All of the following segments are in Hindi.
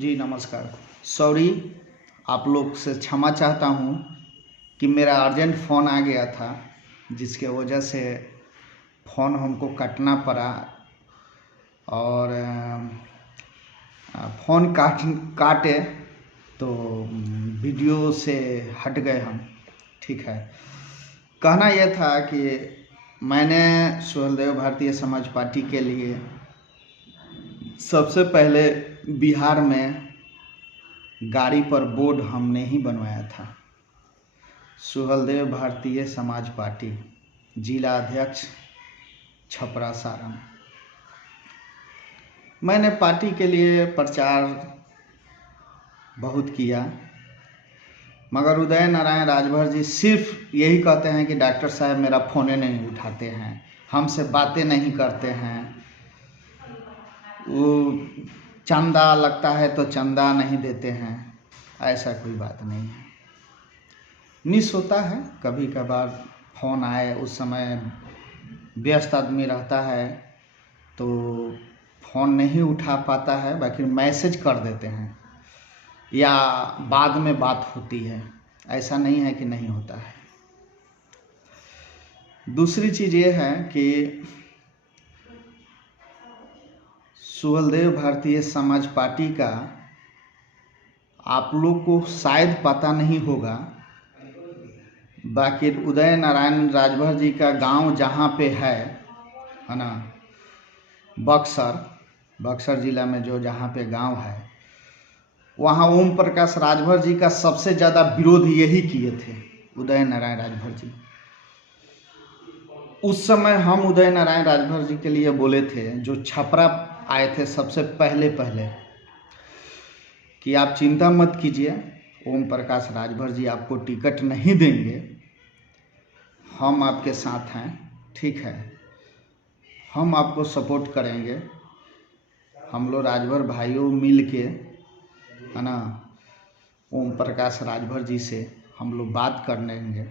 जी नमस्कार। सॉरी, आप लोग से क्षमा चाहता हूँ कि मेरा अर्जेंट फ़ोन आ गया था, जिसके वजह से फ़ोन हमको काटना पड़ा और फ़ोन काटे तो वीडियो से हट गए हम। ठीक है, कहना यह था कि मैंने सुहेलदेव भारतीय समाज पार्टी के लिए सबसे पहले बिहार में गाड़ी पर बोर्ड हमने ही बनवाया था। सुहेलदेव भारतीय समाज पार्टी, जिला अध्यक्ष छपरा सारण। मैंने पार्टी के लिए प्रचार बहुत किया, मगर उदय नारायण राजभर जी सिर्फ यही कहते हैं कि डॉक्टर साहब मेरा फ़ोन नहीं उठाते हैं, हमसे बातें नहीं करते हैं, वो चंदा लगता है तो चंदा नहीं देते हैं। ऐसा कोई बात नहीं है। मिस होता है कभी कभार, फ़ोन आए, उस समय व्यस्त आदमी रहता है तो फ़ोन नहीं उठा पाता है, बाकी मैसेज कर देते हैं या बाद में बात होती है। ऐसा नहीं है कि नहीं होता है। दूसरी चीज़ ये है कि सुहेलदेव भारतीय समाज पार्टी का आप लोग को शायद पता नहीं होगा, बाकी उदय नारायण राजभर जी का गांव जहाँ पे है ना, बक्सर जिला में जो जहाँ पे गांव है, वहाँ ओम प्रकाश राजभर जी का सबसे ज़्यादा विरोध यही किए थे, उदय नारायण राजभर जी। उस समय हम उदय नारायण राजभर जी के लिए बोले थे, जो छपरा आए थे सबसे पहले कि आप चिंता मत कीजिए, ओम प्रकाश राजभर जी आपको टिकट नहीं देंगे, हम आपके साथ हैं। ठीक है, हम आपको सपोर्ट करेंगे। हम लोग राजभर भाइयों मिल के, है ना, ओम प्रकाश राजभर जी से हम लोग बात कर लेंगे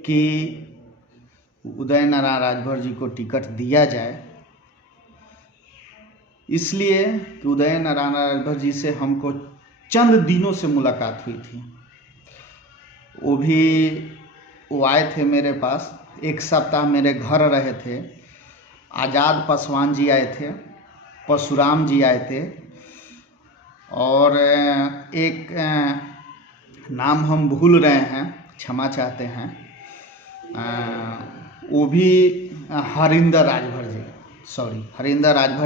कि उदय नारायण राजभर जी को टिकट दिया जाए। इसलिए कि उदय नारायण राजभर जी से हमको चंद दिनों से मुलाकात हुई थी। वो आए थे मेरे पास, एक सप्ताह मेरे घर रहे थे। आज़ाद पासवान जी आए थे, परशुराम जी आए थे, और एक नाम हम भूल रहे हैं, क्षमा चाहते हैं, वो भी हरिंदर राजभर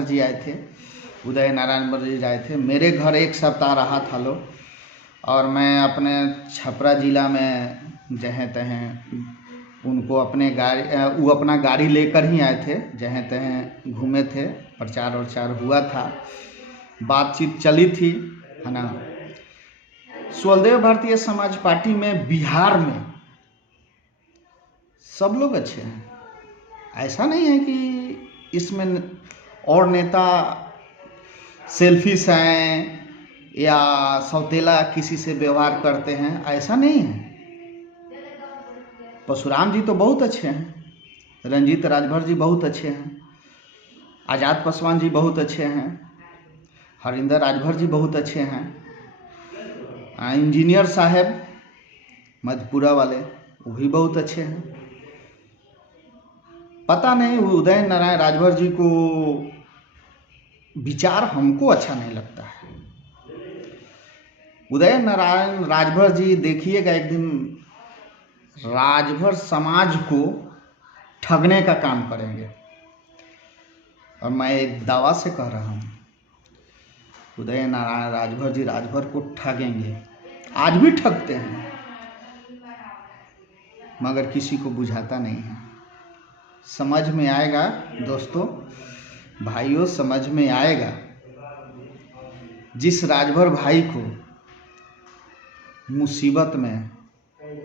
जी आए थे। उदय नारायण जी आए थे, मेरे घर एक सप्ताह रहा था लोग, और मैं अपने छपरा ज़िला में जहाँ तहाँ उनको वो अपना गाड़ी लेकर ही आए थे, जहाँ तहाँ घूमे थे, प्रचार वरचार हुआ था, बातचीत चली थी, है ना। सुहेलदेव भारतीय समाज पार्टी में बिहार में सब लोग अच्छे हैं। ऐसा नहीं है कि इसमें और नेता सेल्फिश हैं या सौतेला किसी से व्यवहार करते हैं, ऐसा नहीं है। परशुराम जी तो बहुत अच्छे हैं, रंजीत राजभर जी बहुत अच्छे हैं, आज़ाद पासवान जी बहुत अच्छे हैं, हरिंदर राजभर जी बहुत अच्छे हैं, इंजीनियर साहब मधुपुरा वाले वो भी बहुत अच्छे हैं। पता नहीं उदय नारायण राजभर जी को विचार हमको अच्छा नहीं लगता है। उदय नारायण राजभर जी देखिएगा, एक दिन राजभर समाज को ठगने का काम करेंगे, और मैं एक दावा से कह रहा हूँ, उदय नारायण राजभर जी राजभर को ठगेंगे। आज भी ठगते हैं, मगर किसी को बुझाता नहीं है। समझ में आएगा दोस्तों, भाइयों, समझ में आएगा। जिस राजभर भाई को मुसीबत में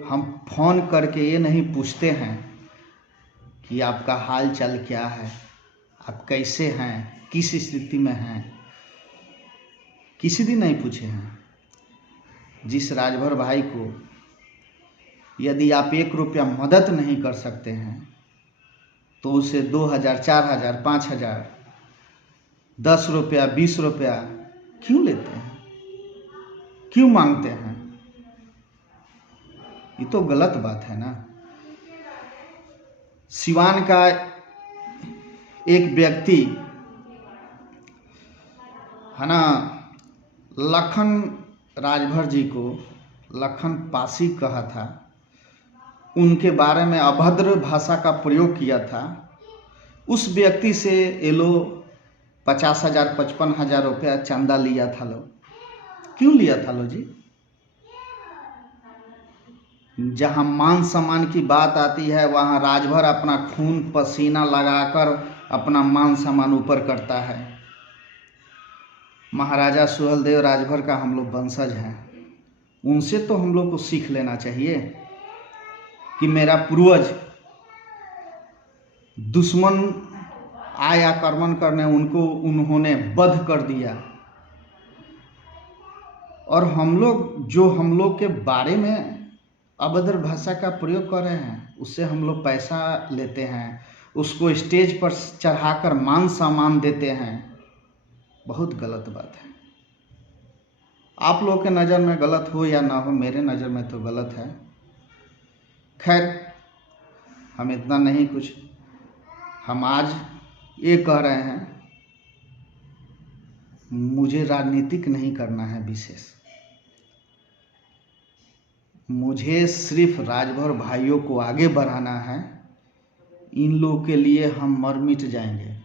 हम फ़ोन करके ये नहीं पूछते हैं कि आपका हाल चाल क्या है, आप कैसे हैं, किस स्थिति में हैं, किसी दिन नहीं पूछे हैं। जिस राजभर भाई को यदि आप 1 रुपया मदद नहीं कर सकते हैं, तो उसे 2000, 4000, 5000 10 रुपया 20 रुपया क्यों लेते हैं, क्यों मांगते हैं? ये तो गलत बात है ना। सिवान का एक व्यक्ति है ना, लखन राजभर जी को लखन पासी कहा था, उनके बारे में अभद्र भाषा का प्रयोग किया था। उस व्यक्ति से ये लोग 50,000 55,000 रुपया चंदा लिया था। लो क्यों लिया था लो जी? जहाँ मान सम्मान की बात आती है वहाँ राजभर अपना खून पसीना लगाकर अपना मान सम्मान ऊपर करता है। महाराजा सुहेलदेव राजभर का हम लोग वंशज हैं, उनसे तो हम लोग को सीख लेना चाहिए कि मेरा पूर्वज दुश्मन आए आक्रमण करने, उनको उन्होंने वध कर दिया, और हम लोग के बारे में अभद्र भाषा का प्रयोग कर रहे हैं, उससे हम लोग पैसा लेते हैं, उसको स्टेज पर चढ़ाकर मान सम्मान देते हैं। बहुत गलत बात है। आप लोगों के नज़र में गलत हो या ना हो, मेरे नज़र में तो गलत है। खैर, हम इतना नहीं कुछ, हम आज ये कह रहे हैं, मुझे राजनीतिक नहीं करना है विशेष, मुझे सिर्फ राजभर भाइयों को आगे बढ़ाना है। इन लोगों के लिए हम मर मिट जाएंगे,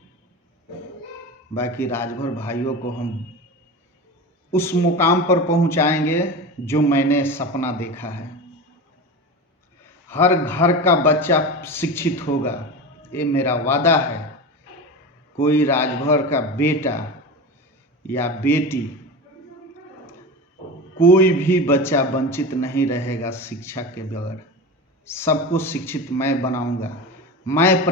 बाकी राजभर भाइयों को हम उस मुकाम पर पहुंचाएंगे जो मैंने सपना देखा है। हर घर का बच्चा शिक्षित होगा, ये मेरा वादा है। कोई राजभर का बेटा या बेटी, कोई भी बच्चा वंचित नहीं रहेगा शिक्षा के बगैर। सबको शिक्षित मैं बनाऊंगा। मैं